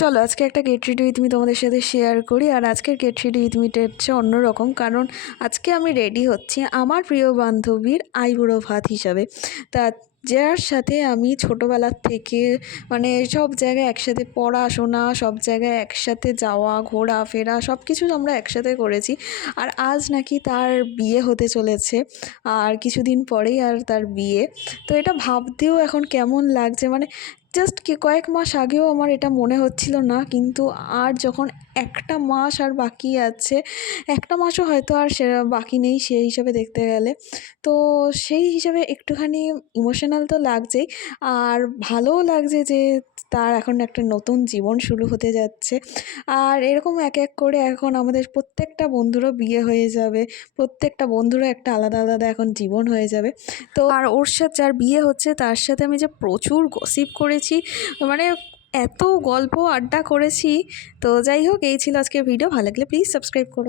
চলো আজকে একটা গেট রেডি উইথ মি তোমাদের সাথে শেয়ার করি। আর আজকের গেট রেডি উইথ মিটা হচ্ছে অন্যরকম, কারণ আজকে আমি রেডি হচ্ছি আমার প্রিয় বান্ধবীর আইবুড়ো ভাত হিসাবে। তা যার সাথে আমি ছোটোবেলার থেকে মানে সব জায়গায় একসাথে পড়াশোনা, সব জায়গায় একসাথে যাওয়া ঘোরাফেরা সব কিছু আমরা একসাথে করেছি। আর আজ নাকি তার বিয়ে হতে চলেছে, আর কিছুদিন পরেই আর তার বিয়ে। তো এটা ভাবতেও এখন কেমন লাগছে, মানে জাস্ট কয়েক মাস আগেও আমার এটা মনে হচ্ছিল না, কিন্তু আর যখন একটা মাস আর বাকি আছে, একটা মাসও হয়তো আর সে বাকি নেই সেই হিসাবে দেখতে গেলে, তো সেই হিসাবে একটুখানি ইমোশনাল তো লাগছেই। আর ভালোও লাগছে যে তার এখন একটা নতুন জীবন শুরু হতে যাচ্ছে। আর এরকম এক এক করে এখন আমাদের প্রত্যেকটা বন্ধুরও বিয়ে হয়ে যাবে, প্রত্যেকটা বন্ধুরও একটা আলাদা আলাদা এখন জীবন হয়ে যাবে। তো আর ওর সাথে যার বিয়ে হচ্ছে তার সাথে আমি যে প্রচুর গসিপ করেছি, মানে এত গল্প আড্ডা করেছি। তো যাই হোক, এই ছিল আজকের ভিডিও। ভালো লাগলে প্লিজ সাবস্ক্রাইব করো।